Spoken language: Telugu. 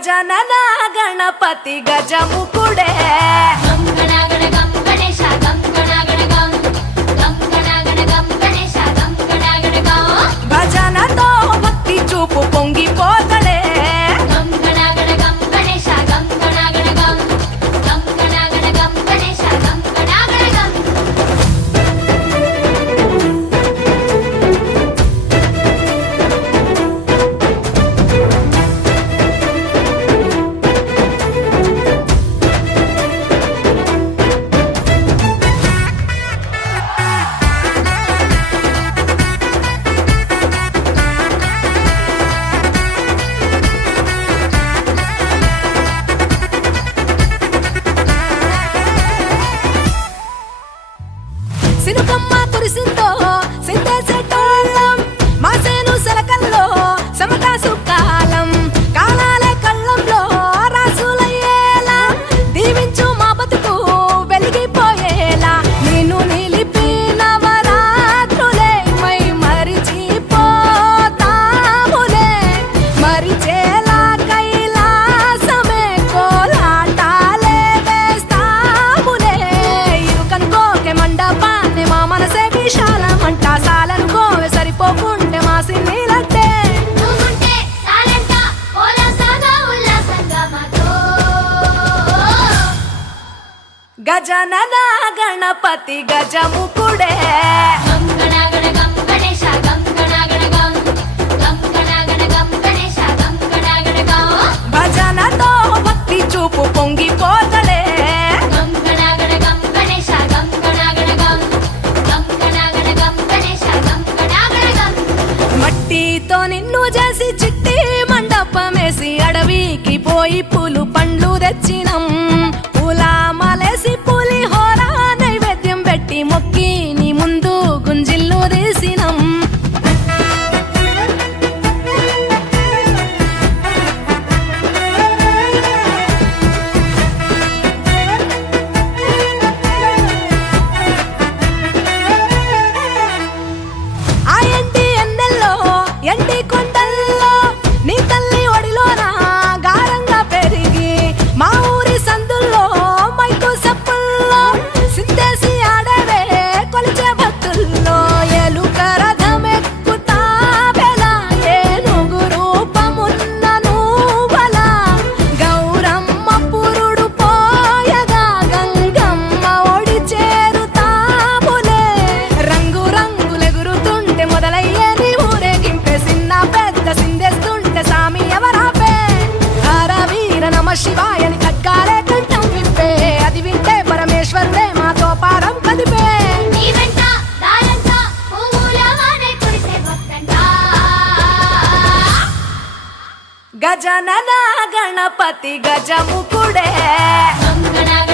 గజనన గణపతి గజముకుడే గం గణగణ గం గణేశ గం గణగణ గం గం గణగణ గం గణేశ గం గణగణ గం భజనతో భక్తి చూపు పొంగిపోతడే గం గణగణ గం గణేశ గం గణగణ గం గం గణగణ గం గణేశ గం గణగణ గం సినుకమ్మ కురిసిందో సిందేసేటోళ్ళం మాసేను సలకల్లో సమకాసు కాలం కాలాలే కళ్ళంలో రాసులయ్యేలా దీవించు మా బతుకు వెలిగిపోయేలా నిన్ను నిలిపిన వరాత్రులే మై మరిచిపోతాములే మరిచేలా కైలాసమే కోలాటాలే వేస్తాములే ఇరుకనుకోకే మండపాన్ని మా మనసే విశాలమంట సాలనుకోవే సరిపోకుంటే మా సిన్నీలంటే నువ్వుంటే సాలంట ఓలాసగా ఉల్లాసంగా మాతో గజనన గణపతి గజముకుడే గం గణగణ గం గణేశ గం గణగణ గం గం గణగణ గం గణేశ గం గణగణ గం భజనతో భక్తి చూపు పొంగిపోతడే గం గణగణ గం గణేశ గం గణగణ గం గం గణగణ గం గణేశ గం గణగణ గం మట్టితో నిన్ను చేసి చిట్టి మండపమేసి అడవికి పోయి పూలు పండ్లు తెచ్చినం పూల మలేసి పులిహోర నైవేద్యం పెట్టి మొక్కి నీ ముందు గుంజిల్లు తీసినం ఆ ఎండి ఎన్నెల్లో ఎండి కొండల్లో నీ తల్లి ఒడిలోన గారంగా పెరిగి మా ఊరి సందుల్లో మైకు సప్పుల్లో సిందేసి ఆడవే కొలిచే భక్తుల్లో ఎలుక రథమెక్కుతావెలా ఏనుగు రూపమున్న నువ్వలా గౌరమ్మ పురుడు పోయగా గంగమ్మ ఒడి చేరుతాములే రంగు రంగులెగురుతుంటే మొదలయ్యే నీ ఊరేగింపే చిన్న పెద్ద సిందేస్తుంటే సామి ఎవరాపే వీర నమ శివాయని ఖడ్గాలే కంఠం విప్పే అది వింటే పరమేశ్వరుడే మాతో పారం కదిపే నీ వెంట దారంట పువ్వుల వానే కురిసే భక్తంట గజనన గణపతి గజముకుడే గం గణగణ